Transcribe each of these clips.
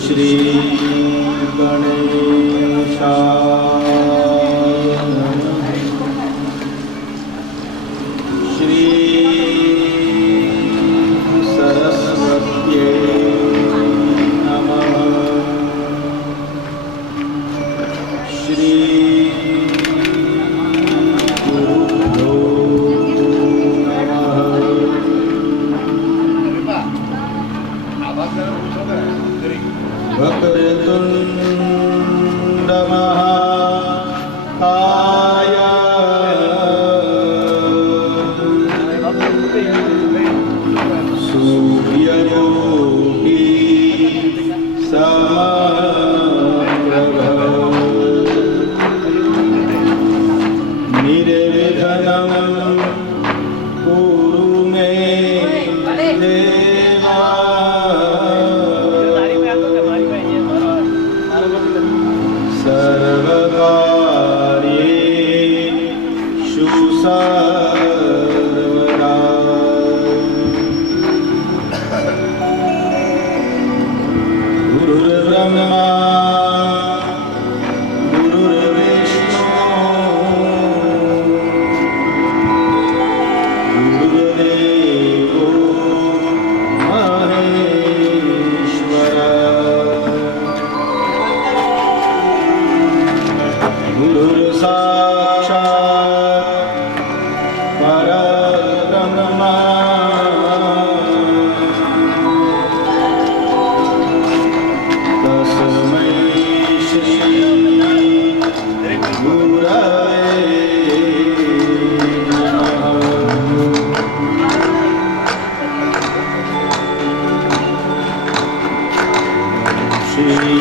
श्री गणेशाय नमः। श्री सरस्वत्यै नमः। श्री गुरुभ्यो वक्रतुण्ड महाकाय सूर्यकोटि समप्रभ निर्विघ्नं कुरु मे देवा। सर्वकार्येषु सर्वदा। गुरुर्ब्रह्मा गुरुर्विष्णु गुरुर्देवो महेश्वरः। गुरुर्साक्षात् परब्रह्म तस्मै श्री गुरवे नमः। श्री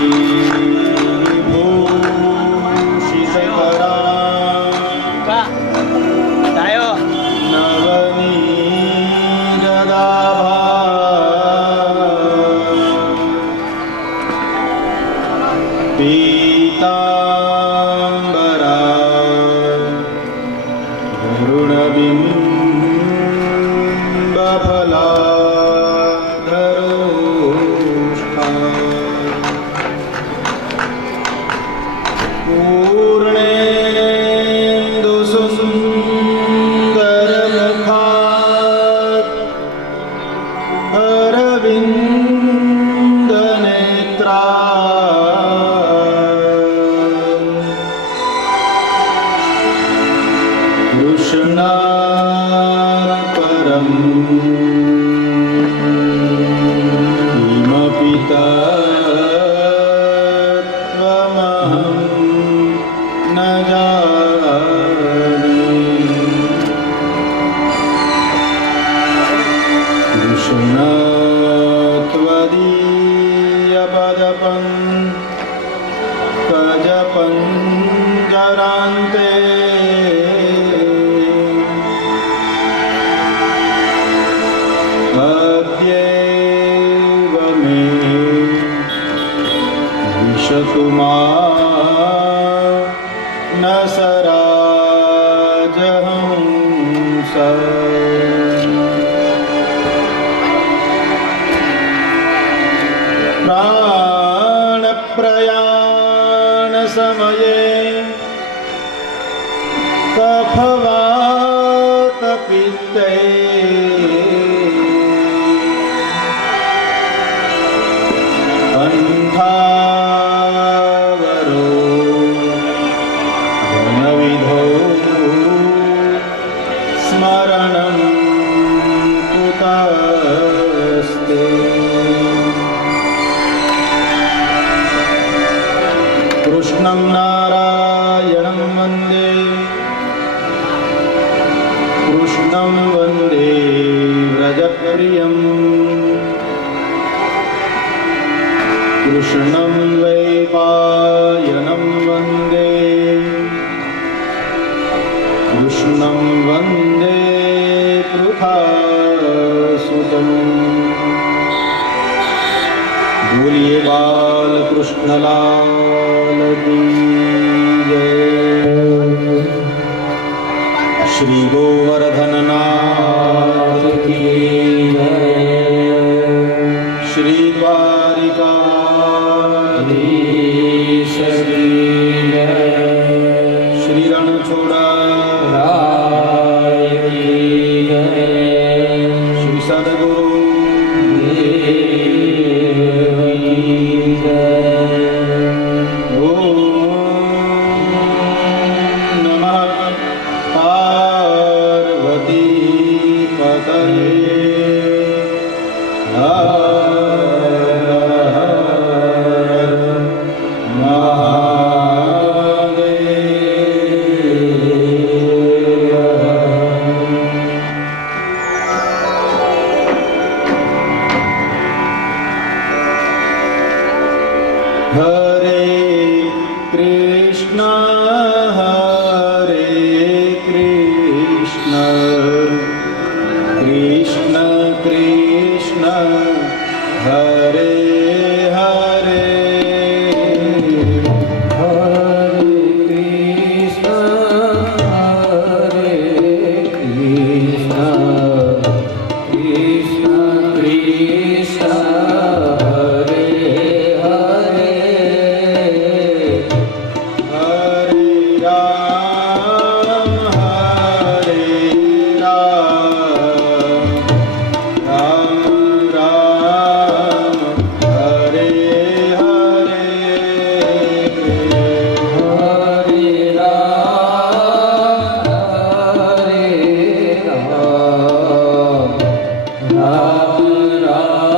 पीताम्बरा गरुडबिम्बफलाधरोष्ठा पूर्णेन्दुसुन्दरमुखात् अरविन्दनेत्रा कृष्णात्परं किमपि तत्त्वमहं न जाने। कृष्ण त्वदीयपदपङ्कजपञ्जरान्ते अद्यैव मे विशतु मानसराजहंस। प्राणप्रयाणसमये कफवातपित्ते अन्धावरो घनविधौ स्मरणं कुतस्ते। कृष्णं वैपायनं वन्दे कृष्णं वन्दे पृथासुतम् बोलिए बाल कृष्ण लाल की जय। श्री गोवर्धन नाथ की जय। श्री द्वारिकाधीश की जय। श्री रणछोड़राय की जय। श्री सद्गुरु Ram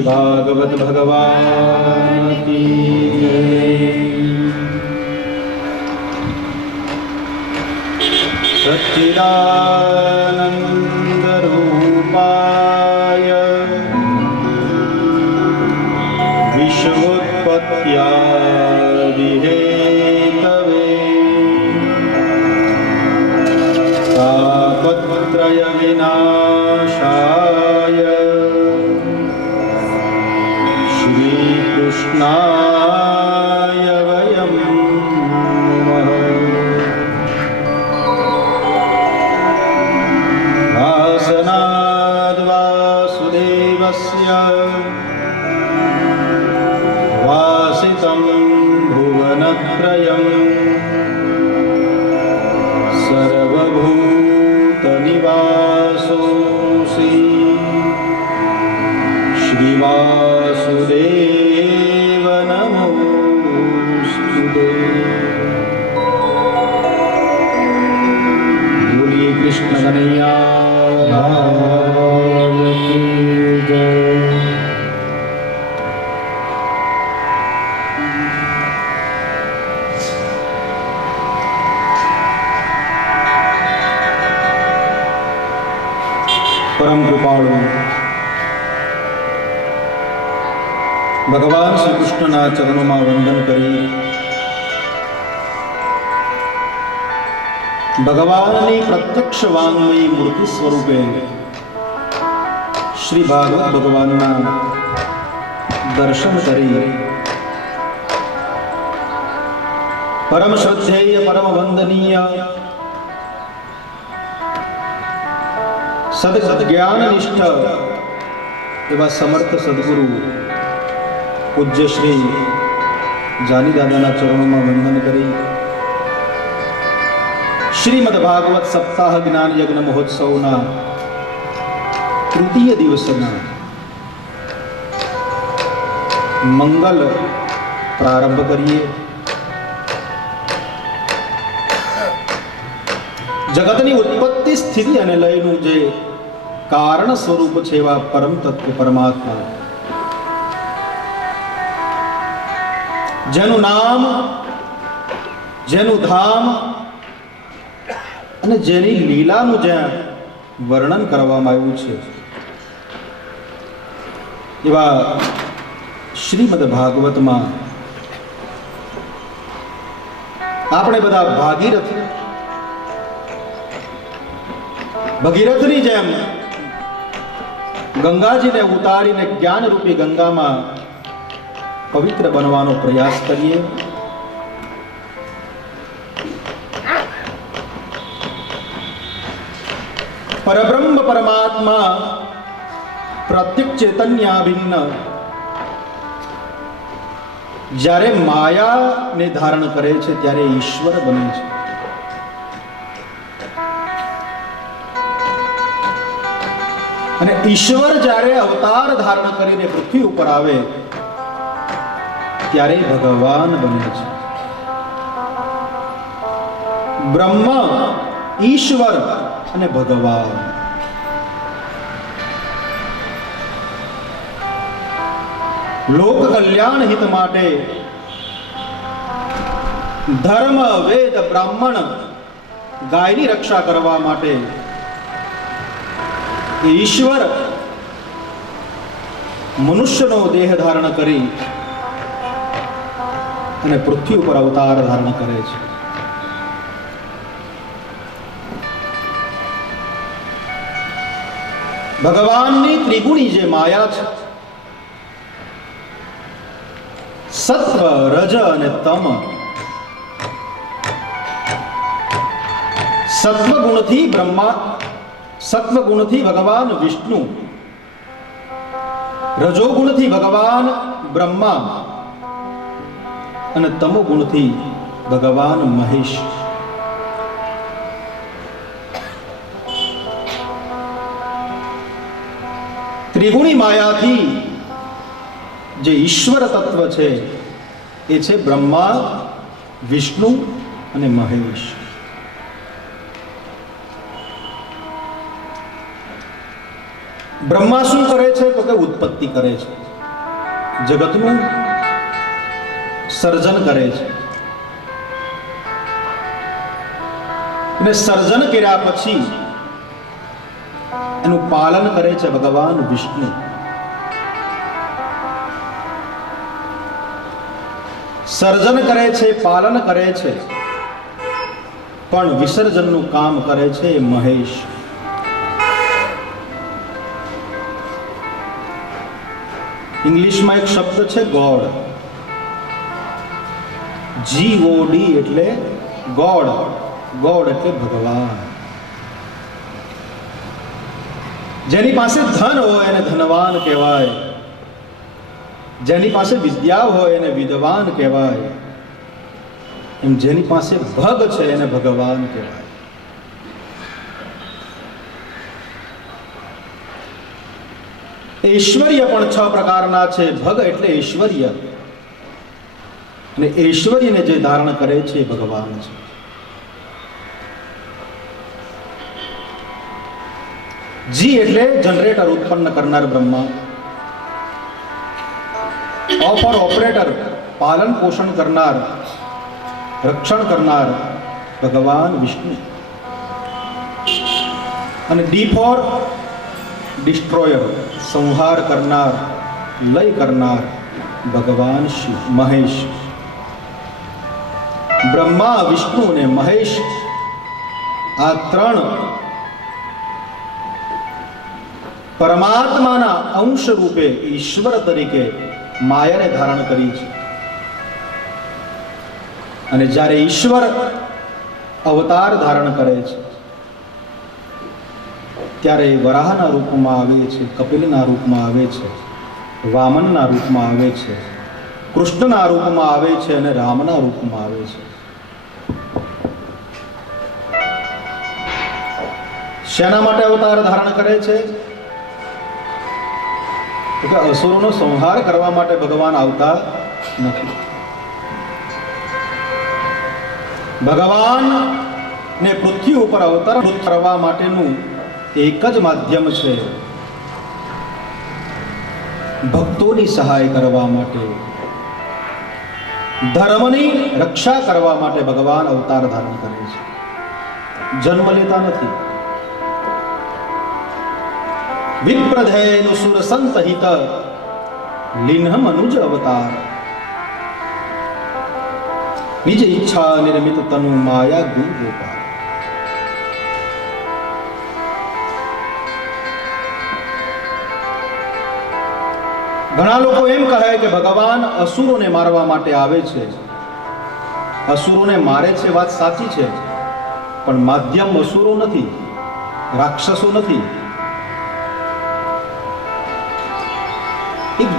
श्री भागवत भगवान की जय। सच्चिदानंद रूपाय विश्वोत्पत्त्यादिहेतवे तापत्रय विनाशाय श्रीकृष्णाय वयं नमः। वासनाद्वासुदेवस्य वासितं भुवनत्रयं सर्वभूतनिवासोऽसि श्रीवासुदेव नमोऽस्तुते। बोलिए कृष्ण कन्हैया लाल की जय। परम कृपाळु भगवान श्री कृष्णना चरणों वंदन करी भगवाननी प्रत्यक्ष वाङ्मयी मूर्ति स्वरूपे श्री भागवत भगवानना दर्शन करी परम श्रद्धेय परम वंदनीय सद्ज्ञान निष्ठ एवं समर्थ सद्गुरु पूज्य श्री जानी दादाना चरणों में वंदन करी श्रीमद्भागवत सप्ताह ज्ञान यज्ञ महोत्सवना तृतीय दिवसना मंगल प्रारंभ करिए। जगतनी उत्पत्ति स्थिति अने लयनु जे कारण स्वरूप छे एवा परम तत्व परमात्मा जेनु नाम जेनु धाम અને જેની લીલાનું જ્યાં વર્ણન કરવામાં આવ્યું છે એવા શ્રીમદ ભાગવતમાં આપણે બધા ભગીરથની જેમ ગંગાજીને ઉતારીને જ્ઞાન રૂપી ગંગામાં પવિત્ર બનવાનો પ્રયાસ કરીએ। परब्रह्म परमात्मा प्रत्येक चैतन्याभिन्न જ્યારે માયાને ધારણ કરે છે ત્યારે ઈશ્વર બને છે। અને ઈશ્વર જ્યારે અવતાર ધારણ કરીને પૃથ્વી ઉપર આવે ત્યારે ભગવાન બને છે। બ્રહ્મ ઈશ્વર અને ભગવાન લોક કલ્યાણ હિત માટે ધર્મ વેદ બ્રાહ્મણ ગાયની રક્ષા કરવા માટે ઈશ્વર મનુષ્યનો દેહ ધારણ કરી અને પૃથ્વી ઉપર અવતાર ધારણ કરે છે। ભગવાનની ત્રિગુણી જે માયા છે સત્વ રજ અને તમ સત્વગુણથી બ્રહ્મા સત્વગુણથી ભગવાન વિષ્ણુ રજોગુણથી ભગવાન બ્રહ્મા અને તમોગુણથી ભગવાન મહેશ। ત્રિગુણી માયાથી જે ઈશ્વર તત્વ છે એ છે બ્રહ્મા વિષ્ણુ અને મહેશ। બ્રહ્મા શું કરે છે તો કે ઉત્પત્તિ કરે છે। જગતનું સર્જન કરે છે અને સર્જન કર્યા પછી એનું પાલન કરે છે ભગવાન વિષ્ણુ. સર્જન કરે છે, પાલન કરે છે, પણ વિસર્જનનું કામ કરે છે મહેશ. ઇંગ્લિશમાં એક શબ્દ છે ગોડ. GOD એટલે ગોડ. ગોડ એટલે ભગવાન. જેની પાસે ધન હોય એને ધનવાન કહેવાય, જેની પાસે વિદ્યા હોય એને વિદ્વાન કહેવાય, એમ જેની પાસે ભગ છે એને ભગવાન કહેવાય. ઐશ્વર્ય પણ 6 પ્રકારના છે. ભગ એટલે ઐશ્વર્ય, અને ઐશ્વર્યને જે ધારણ કરે છે એ ભગવાન છે. જી એટલે જનરેટર, ઉત્પન્ન કરનાર બ્રહ્મા. ઓ ફોર ઓપરેટર, પાલન પોષણ કરનાર, રક્ષણ કરનાર ભગવાન વિષ્ણુ. અને ડી ફોર ડિસ્ટ્રોયર, સંહાર કરનાર, લય કરનાર ભગવાન શિવ, મહેશ. બ્રહ્મા, વિષ્ણુ અને મહેશ આ 3 પરમાત્માના અંશ રૂપે ઈશ્વર તરીકે માયાને ધારણ કરી છે. અને જ્યારે ઈશ્વર અવતાર ધારણ કરે છે ત્યારે વરાહના રૂપમાં આવે છે, કપિલના રૂપમાં આવે છે, વામનના રૂપમાં આવે છે, કૃષ્ણના રૂપમાં આવે છે અને રામના રૂપમાં આવે છે. શેના માટે અવતાર ધારણ કરે છે? કે અસુરોનો સંહાર કરવા માટે ભગવાન આવતા નથી. ભગવાન ને પૃથ્વી ઉપર અવતરણ કરવા માટેનું એક જ માધ્યમ છે, ભક્તોની સહાય કરવા માટે, ધર્મની રક્ષા કરવા માટે ભગવાન અવતાર ધારણ કરે છે. જન્મ લેતા નથી. વિપ્રધેનુ સુર સંતહિત લીન્હ મનુજ અવતાર, નિજ ઈચ્છા નિર્મિત તનુ માયા ગુણ ગોપાલ. ઘણા લોકો એમ કહે કે ભગવાન અસુરોને મારવા માટે આવે છે. અસુરોને મારે છે, વાત સાચી છે, પણ માધ્યમ અસુરો નથી, રાક્ષસો નથી. એક